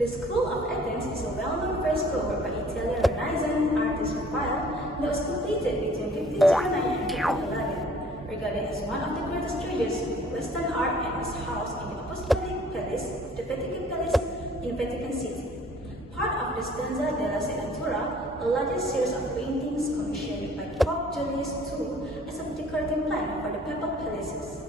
The School of Athens is a well-known fresco work by Italian Renaissance artist Raphael that was completed between 1509 and 1511. Regarded as one of the greatest treasures of Western art and is housed in the Apostolic Palace, the Vatican Palace in Vatican City. Part of the Stanza della Senatura, a larger series of paintings commissioned by Pope Julius II as a decorative plan for the papal palaces.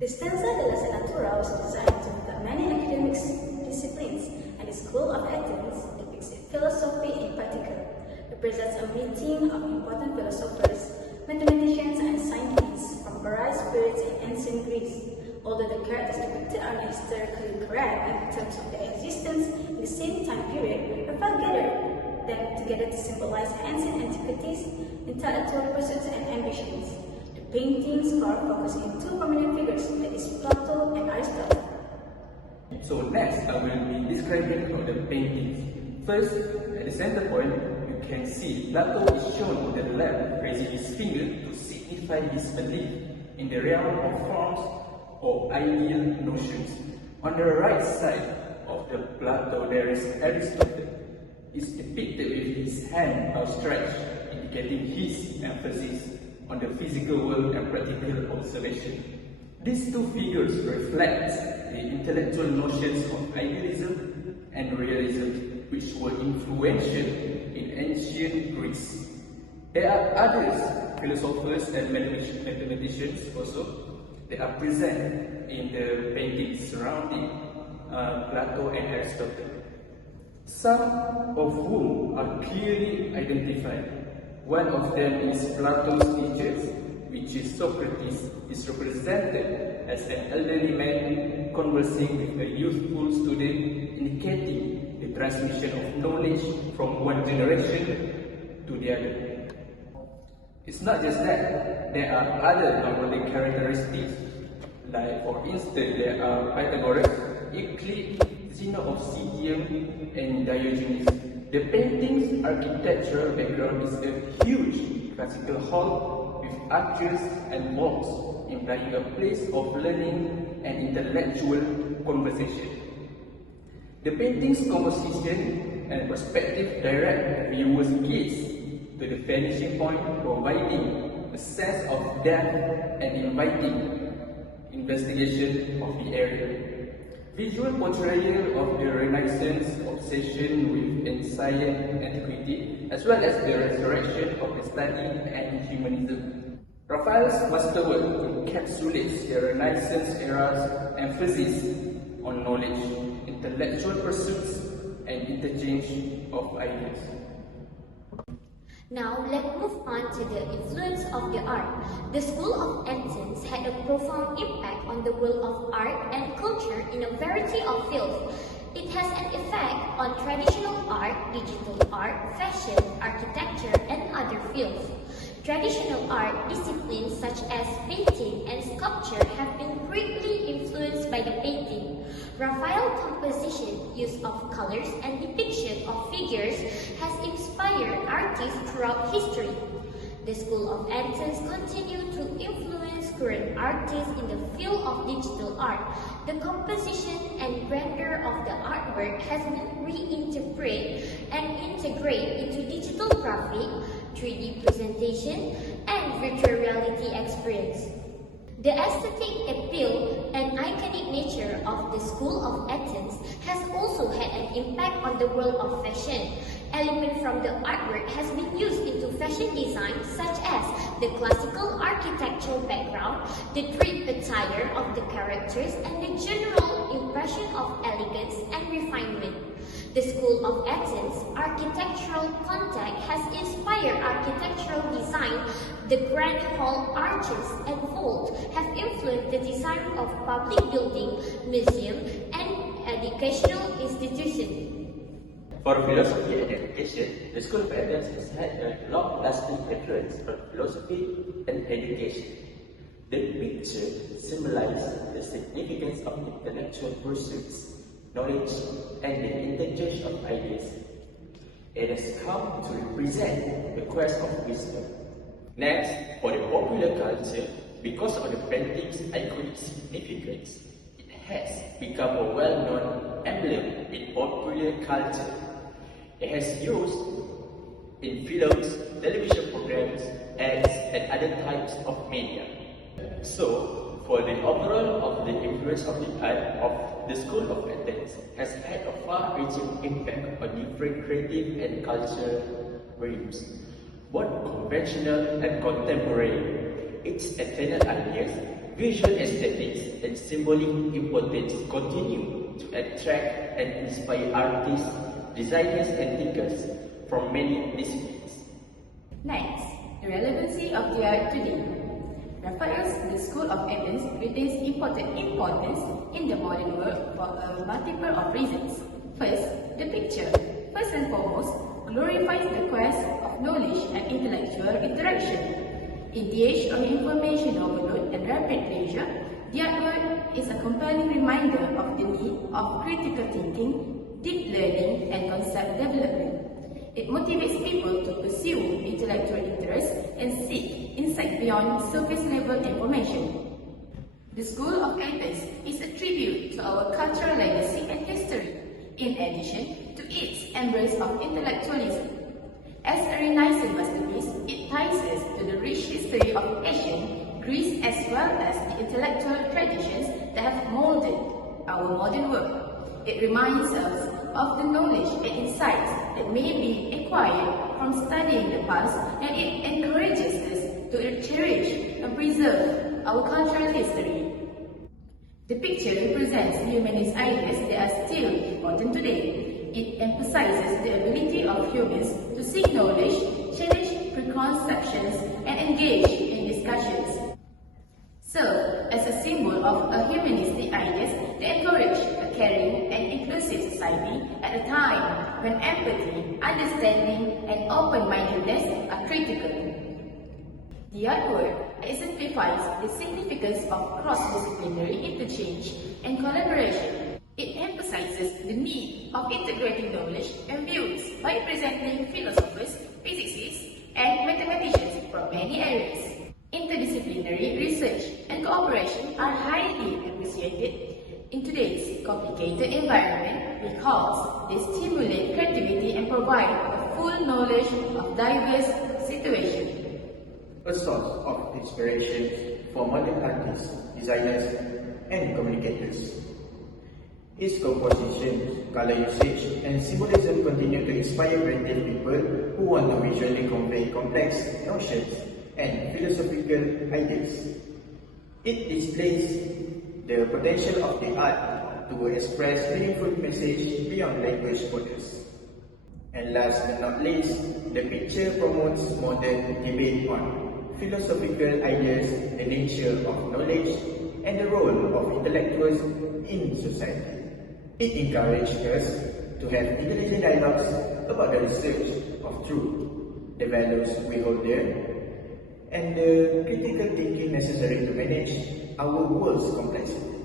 The Stanza della Senatura was designed to meet many academic disciplines, and the School of Athens depicts philosophy in particular. It presents a meeting of important philosophers, mathematicians, and scientists from various periods in ancient Greece. Although the characters depicted are not historically correct in terms of their existence in the same time period, Raphael gathered them together to symbolize ancient antiquities, intellectual pursuits, and ambitions. The paintings focus on two prominent figures, that is Plato and Aristotle. So next, I will be describing the paintings. First, at the center point, you can see Plato is shown on the left, raising his finger to signify his belief in the realm of forms or ideal notions. On the right side of the Plato, there is Aristotle. Is depicted with his hand outstretched, indicating his emphasis on the physical world and practical observation. These two figures reflect the intellectual notions of idealism and realism, which were influential in ancient Greece. There are others, philosophers and mathematicians also, that are present in the paintings surrounding Plato and Aristotle, some of whom are clearly identified. One of them is Plato's teacher, which is Socrates, is represented as an elderly man conversing with a youthful student, indicating the transmission of knowledge from one generation to the other. It's not just that, there are other noteworthy characteristics, like for instance there are Pythagoras, Euclid, Zeno of Citium, and Diogenes. The painting's architectural background is a huge classical hall with arches and vaults, implying a place of learning and intellectual conversation. The painting's composition and perspective direct viewers' gaze to the vanishing point, providing a sense of depth and inviting investigation of the area. Visual portrayal of the Renaissance obsession with ancient antiquity, as well as the resurrection of the study and humanism. Raphael's masterwork encapsulates the Renaissance era's emphasis on knowledge, intellectual pursuits, and interchange of ideas. Now, let's move on to the influence of the art. The School of Athens had a profound impact on the world of art and culture in a variety of fields. It has an effect on traditional art, digital art, fashion, architecture, and other fields. Traditional art disciplines such as painting and sculpture have been greatly influenced by the painting. Raphael's composition, use of colors, and depiction of figures has inspired artists throughout history. The School of Athens continued to influence current artists in the field of digital art. The composition and grandeur of the artwork has been reinterpreted and integrated into digital graphic, 3D presentation, and virtual reality experience. The aesthetic appeal and iconic nature of the School of Athens has also had an impact on the world of fashion. Elements from the artwork has been used into fashion design, such as the classical architectural background, the draped attire of the characters, and the general impression of elegance and refinement. The School of Athens' architectural context has inspired architectural design. The grand hall arches and vaults have influenced the design of public buildings, museums, and educational institutions. For philosophy and education, the School of Athens has had a long-lasting influence on philosophy and education. The picture symbolizes the significance of intellectual pursuits, knowledge, and the interchange of ideas. It has come to represent the quest of wisdom. Next, for the popular culture, because of the painting's iconic significance, it has become a well-known emblem in popular culture. It has used in films, television programs, ads, and other types of media. So, for the overall of the influence of the art of the School of Athens has had a far-reaching impact on different creative and cultural realms, both conventional and contemporary. Its Athenian ideas, visual aesthetics, and symbolic importance continue to attract and inspire artists, designers, and thinkers from many disciplines. Next, the relevancy of the art today. Raphael's The School of Athens retains important importance in the modern world for a multiple of reasons. First, the picture, first and foremost, glorifies the quest of knowledge and intellectual interaction. In the age of information overload and rapid leisure, the artwork is a compelling reminder of the need of critical thinking, deep learning, and concept development. It motivates people to pursue intellectual interests and seek insight beyond surface-level information. The School of Athens is a tribute to our cultural legacy and history, in addition to its embrace of intellectualism. As a Renaissance masterpiece, it ties us to the rich history of ancient Greece as well as the intellectual traditions that have molded our modern world. It reminds us of the knowledge and insights that may be acquired from studying the past, and it encourages us to cherish and preserve our cultural history. The picture represents humanist ideas that are still important today. It emphasizes the ability of humans to seek knowledge, challenge preconceptions, and engage in discussions. Serve as a symbol of a humanistic ideas that encourage a caring and inclusive society at a time when empathy, understanding, and open-mindedness are critical. The artwork exemplifies the significance of cross-disciplinary interchange and collaboration. It emphasizes the need of integrating knowledge and views by presenting philosophers, physicists, and mathematicians from many areas. Interdisciplinary research and cooperation are highly appreciated in today's complicated environment because they stimulate creativity and provide a full knowledge of diverse situations. A source of inspiration for modern artists, designers, and communicators. His compositions, color usage, and symbolism continue to inspire creative people who want to visually convey complex notions and philosophical ideas. It displays the potential of the art to express meaningful message beyond language borders. And last but not least, the picture promotes modern debate on philosophical ideas, the nature of knowledge, and the role of intellectuals in society. It encourages us to have intelligent dialogues about the research of truth, the values we hold dear, and the critical thinking necessary to manage our world's complexity.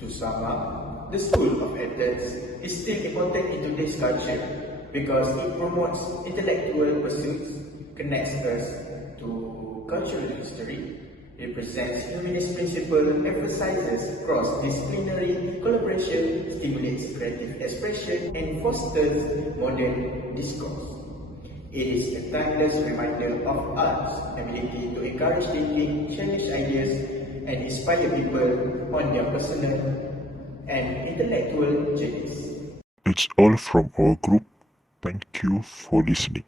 To sum up, the School of Athens is still important in today's culture because it promotes intellectual pursuits, connects us to cultural history, represents humanist principle, emphasizes cross-disciplinary collaboration, stimulates creative expression, and fosters modern discourse. It is a timeless reminder of art's ability to encourage thinking, challenge ideas, and inspire people on their personal and intellectual journeys. That's all from our group. Thank you for listening.